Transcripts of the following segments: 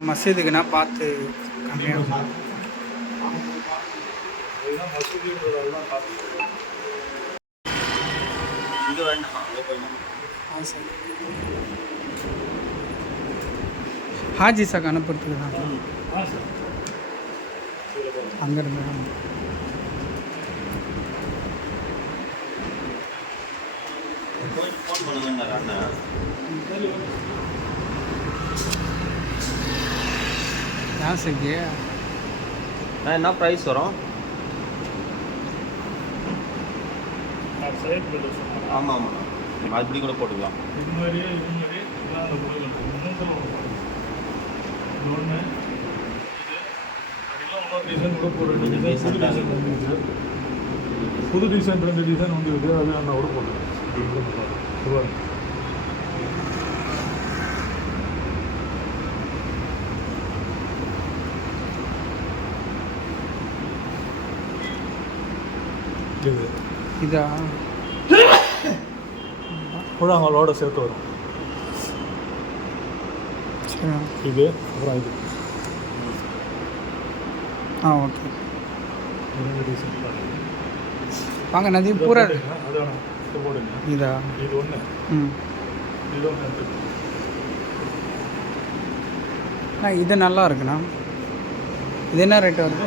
மசீதுக்குன்னா பார்த்து கம்மியாக இங்க வேண்டாம் ஆ சரி ஹாஜி சாக் அனுப்புறதுக்கு தான் அங்கேருந்து போயிட்டு ஃபோன் பண்ணுங்க நான் என்ன ப்ரைஸ் வரும்? ஆமாம் ஆமாம். அப்படி கூட போட்டுக்கலாம். புது டிசைன் ரெண்டு டிசைன் வந்துருக்கு அது நான் கூட போடுறேன் இது? இதா புழாங்களோட சேர்த்து வரும். இது அப்புறம் இது. ஆ ஓகே. வாங்க நதி பூரா இது இதா? ஒன்று ம். இது ஒன்று இது நல்லா இருக்குண்ணா. இது என்ன ரேட் வருது?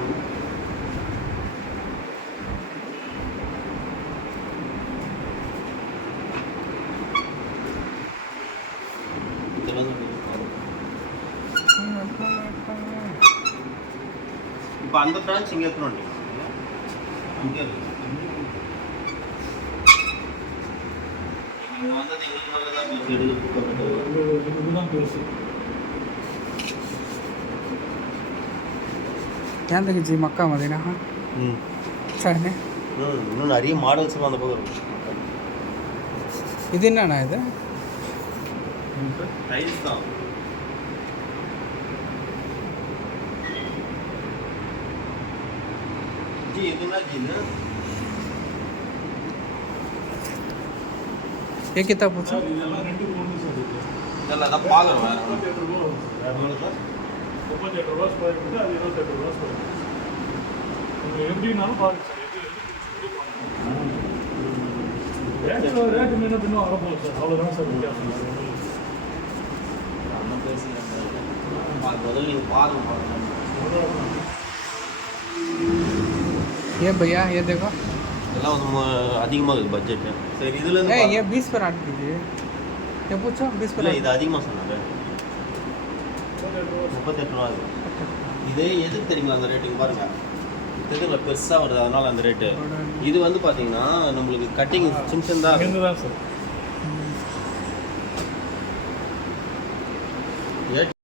இப்போ அந்த பிரான்ச் இங்கே வந்துட்டீங்க அங்கே இருக்கு? நீங்கள் வந்தது எங்களுக்கு மேலே தான் எடுத்து இது- இதுதான் பெருசு ஏன் தங்கச்சி மக்கா மதினா ம். சரிண்ணே ம் இன்னும் நிறைய மாடல்ஸும் அந்த பக்கம் இருக்கும் இது என்னண்ணா இது? டைல்ஸ் தான். சார் எது எது ரேட்டு ரேட்டு முன்ன பின்ன வரப்போகுது சார் அவ்வளோதான் சார் வித்தியாசம் நம்ம பேசிக்கிறேன் முதல்ல நீங்கள் பாருங்க பாருங்க ये भैया ये देखो இதெல்லாம் வந்து மு- அதிகமாக இருக்குது பட்ஜெட்டு சரி இதுலேருந்து ए ये बीस पर आठ कीजिए ये पूछो बीस पर இல்லை आठ இது அதிகமாக சொன்னாங்க முப்பத்தெட்டு ரூபா இது இதே எதுக்கு தெரியுங்களா அந்த ரேட்டுங்க பாருங்க தெரியுங்களா பெருசாக வருது அதனால அந்த ரேட்டு இது வந்து பார்த்தீங்கன்னா நம்மளுக்கு கட்டிங் சின்ன சின்னதாக அங்கேருந்து தான் சார்